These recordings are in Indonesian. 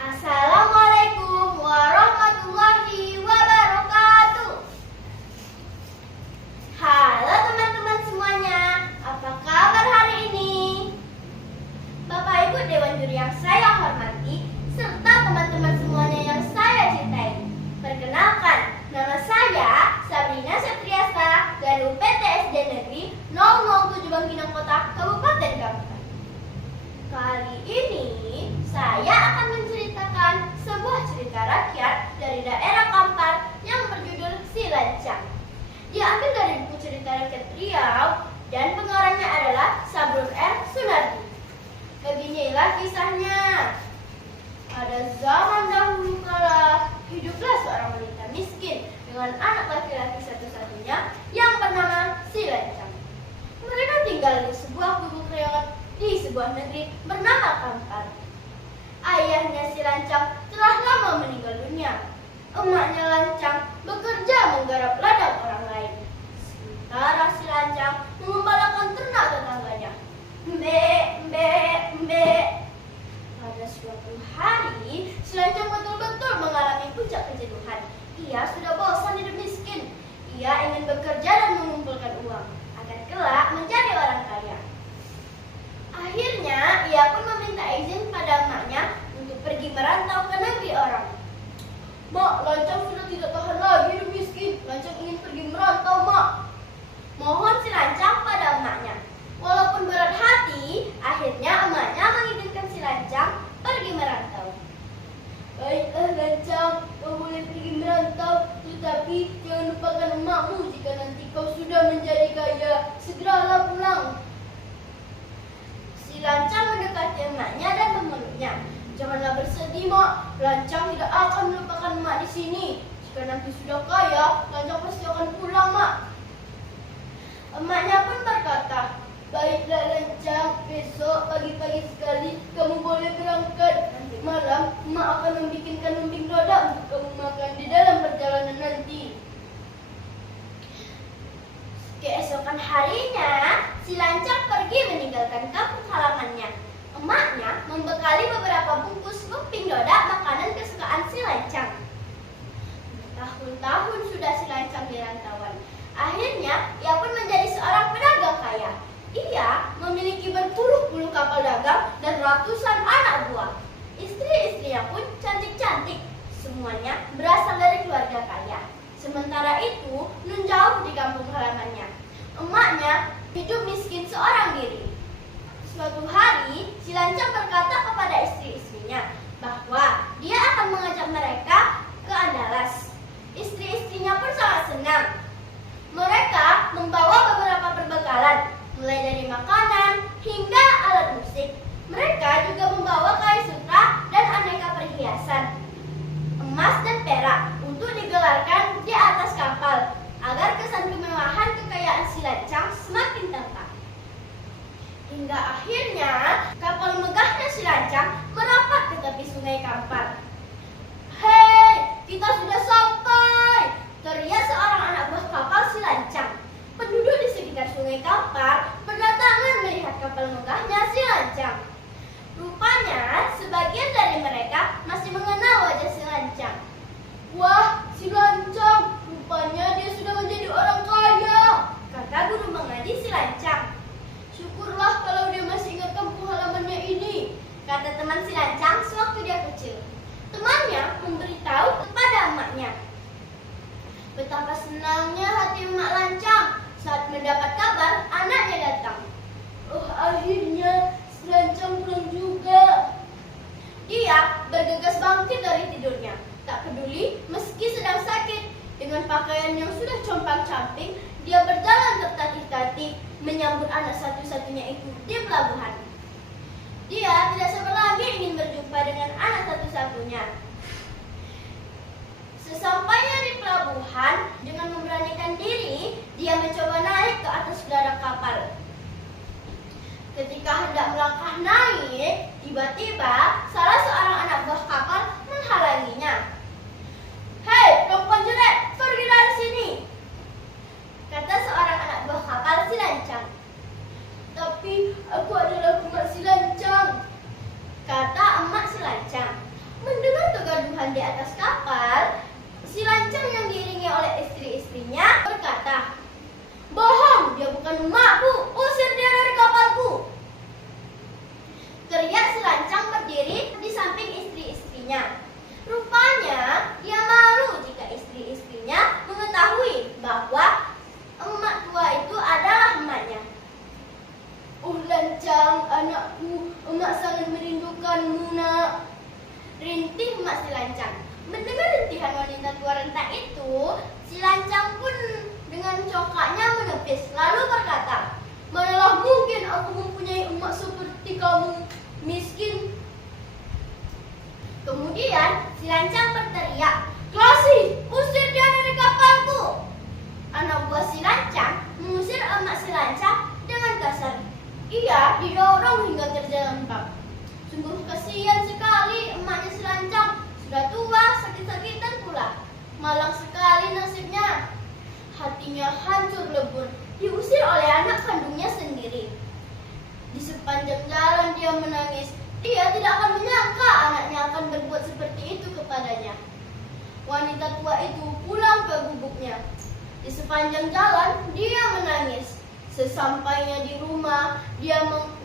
Assalamualaikum warahmatullahi wabarakatuh. Halo teman-teman semuanya, apa kabar hari ini? Bapak Ibu Dewan Juri yang saya hormati, serta teman-teman semuanya yang saya cintai. Perkenalkan, nama saya Sabrina Septriasa dari UPT SD Negeri 007 Bangkinang Kota, Kabupaten Kampar. Kali ini saya akan menceritakan sebuah cerita rakyat dari daerah Kampar yang berjudul Si Lancang. Diambil dari buku cerita rakyat Riau dan pengarangnya adalah Sabrur R. Sunardi. Beginilah kisahnya. Pada zaman dahulu kala, hiduplah seorang wanita miskin dengan anak laki-laki satu-satunya yang bernama Si Lancang. Mereka tinggal di sebuah gubuk reot di sebuah negeri bernama Kampar. Ayahnya Si Lancang telah lama meninggal dunia. Emaknya Lancang bekerja menggarap ladang orang lain. Sementara Si Lancang mengembalakan ternak tetangganya. Mbe, mbe, mbe. Pada suatu hari, Si Lancang betul-betul mengalami puncak kejenuhan. Ia sudah bosan hidup miskin. Ia ingin bekerja dan mengumpulkan uang agar kelak menjadi orang kaya. Akhirnya, ia pun meminta izin pada emaknya untuk pergi merantau ke negeri orang. Mak, Lancang sudah tidak tahan lagi hidup miskin. Lancang ingin pergi merantau, Mak. Mohon Si Lancang pada emaknya. Walaupun berat hati, akhirnya emaknya mengizinkan Si Lancang pergi merantau. Baiklah Lancang, kau boleh pergi merantau, tetapi jangan lupakan emakmu jika nanti kau sudah menjadi kaya. Segeralah pulang. Si Lancang mendekati emaknya dan memeluknya. Janganlah bersedih, Mak. Lancang tidak akan melupakan emak di sini. Jika nanti sudah kaya, Lancang pasti akan pulang, Mak. Emaknya pun berkata, baiklah Lancang, besok pagi-pagi sekali kamu boleh berangkat. Nanti malam, emak akan membikinkan lumbing roda untuk kamu makan di dalam perjalanan nanti. Keesokan harinya, Si Lancang pergi meninggalkan kampung halamannya. Emaknya membekali beberapa bungkus lumping doda makanan kesukaan Si Lancang. Tahun-tahun sudah Si Lancang di rantauan. Akhirnya, ia pun menjadi seorang pedagang kaya. Ia memiliki berpuluh-puluh kapal dagang dan ratusan anak buah. Istri-istrinya pun cantik-cantik. Semuanya berasal dari keluarga kaya. Sementara itu, nun jauh di kampung halamannya, emaknya hidup miskin seorang diri. Suatu hari, Si Lancang berkata kepada istri-istrinya bahwa dia akan mengajak mereka ke Andalas. Istri-istrinya pun sangat senang. Mereka membawa beberapa perbekalan, mulai dari makanan hingga alat musik. Mereka juga membawa kain sutra dan aneka perhiasan, emas dan perak, untuk digelarkan di atas kapal agar kesan kemewahan kekayaan Si Lancang semakin tampak. Hingga akhirnya kapal megahnya Si Lancang merapat ke tepi sungai Kampar. Hei, kita sudah sampai! Teriak seorang anak buah kapal Si Lancang. Penduduk di sekitar sungai Kampar berdatangan melihat kapal megahnya Si Lancang. Rupanya sebagian dari mereka masih mengenal wajah Si Lancang. Wah, Si Lancang, rupanya dia sudah menjadi orang kaya, kata guru mengaji Si Lancang. Syukurlah kalau dia masih ingat kampung halamannya ini, kata teman Si Lancang sewaktu dia kecil. Temannya memberitahu kepada emaknya. Betapa senangnya hati emak Lancang saat mendapat kabar anaknya datang. Oh, akhirnya Si Lancang pulang juga. Dia bergegas bangkit dari tidurnya. Tak peduli meski sedang sakit, dengan pakaian yang sudah compang-camping, dia berjalan tertatih-tatih menyambut anak satu-satunya itu di pelabuhan. Dia tidak sabar lagi ingin berjumpa dengan anak satu-satunya. Sesampainya di pelabuhan, dengan memberanikan diri, dia mencoba naik ke atas geladak kapal. Ketika hendak melangkah naik, tiba-tiba salah seorang anak buah kapal menghalanginya. Hei, perempuan jelek, pergi dari sini, kata seorang anak buah kapal Si Lancang. Tapi aku adalah emak Si Lancang, kata emak Si Lancang. Lancang, anakku, emak sangat merindukanmu nak. Rintih emak si Lancang. Mendengar rintihan wanita tua renta itu, si Lancang pun dengan congkaknya menepis, lalu berkata, "Manalah mungkin aku mempunyai emak seperti kamu, miskin." Kemudian si Lancang berteriak, "Klasi, usir dia dari kapalku!" Anak buah si Lancang mengusir emak si Lancang dengan kasar. Ia didorong hingga terjerembab. Sungguh kasihan sekali emaknya si Lancang. Sudah tua, sakit-sakitan pula. Malang sekali nasibnya. Hatinya hancur lebur, diusir oleh anak kandungnya sendiri. Di sepanjang jalan dia menangis. Dia tidak akan menyangka anaknya akan berbuat seperti itu kepadanya. Wanita tua itu pulang ke gubuknya. Di sepanjang jalan dia menangis. Sesampainya di rumah,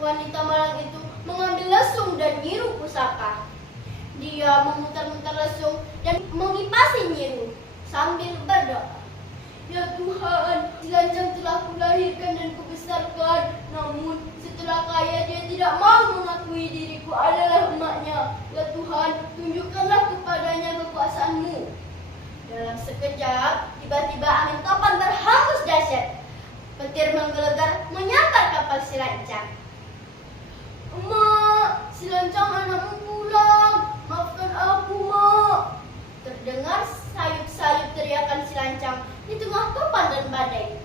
wanita malang itu mengambil lesung dan nyiru pusaka. Dia memutar-mutar lesung dan mengipasi nyiru sambil berdoa, "Ya Tuhan, si Lancang telah kulahirkan dan kubesarkan. Namun setelah kaya dia tidak mau mengakui diriku adalah emaknya. Ya Tuhan, tunjukkanlah kepadanya kekuasaanmu." Dalam sekejap, tiba-tiba angin topan berhembus dahsyat. Petir menggelegar menyambar kapal si Lancang. "Emak, si Lancang anakmu pulang. Maafkan aku, Mak." Terdengar sayup-sayup teriakan si Lancang di tengah topan dan badai.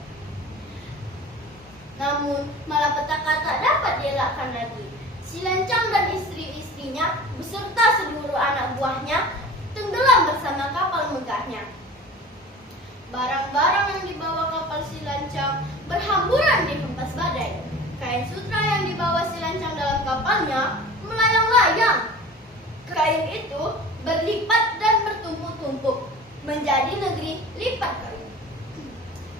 Namun malapetaka tak dapat dielakkan lagi. Si Lancang dan istri-istrinya beserta seluruh anak buahnya tenggelam bersama kapal megahnya. Barang-barang yang dibawa kapal si Lancang berhamburan dihempas badai. Kain sutra yang dibawa si Lancang dalam kapalnya melayang-layang. Kain itu berlipat dan bertumpuk-tumpuk menjadi negeri lipat kain.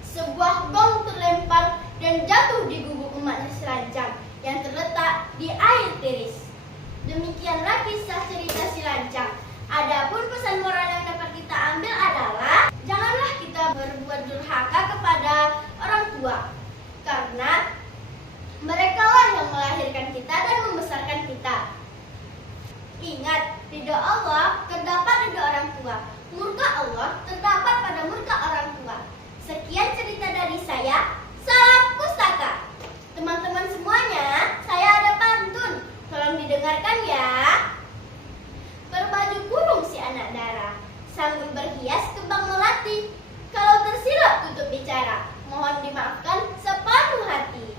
Sebuah gong terlempar dan jatuh di gubuk emaknya si Lancang yang terletak di air tiris. Demikianlah kisah cerita si Lancang. Adapun pesan moral yang dapat kita ambil adalah janganlah kita berbuat durhaka kepada orang tua, karena merekalah yang melahirkan kita dan membesarkan kita. Ingat, ridha Allah terdapat ridha orang tua, murka Allah terdapat pada murka orang tua. Sekian cerita dari saya. Salam pustaka. Teman-teman semuanya, saya ada pantun. Tolong didengarkan ya. Berbaju kurung si anak dara, sambil berhias kembang melati. Kalau tersilap tutup bicara, mohon dimaafkan sepenuh hati.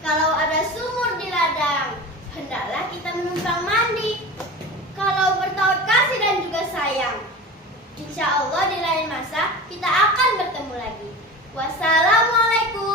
Kalau ada sumur di ladang, hendaklah kita menumpang mandi. Kalau bertaut kasih dan juga sayang, insya Allah di lain masa kita akan bertemu lagi. Wassalamualaikum.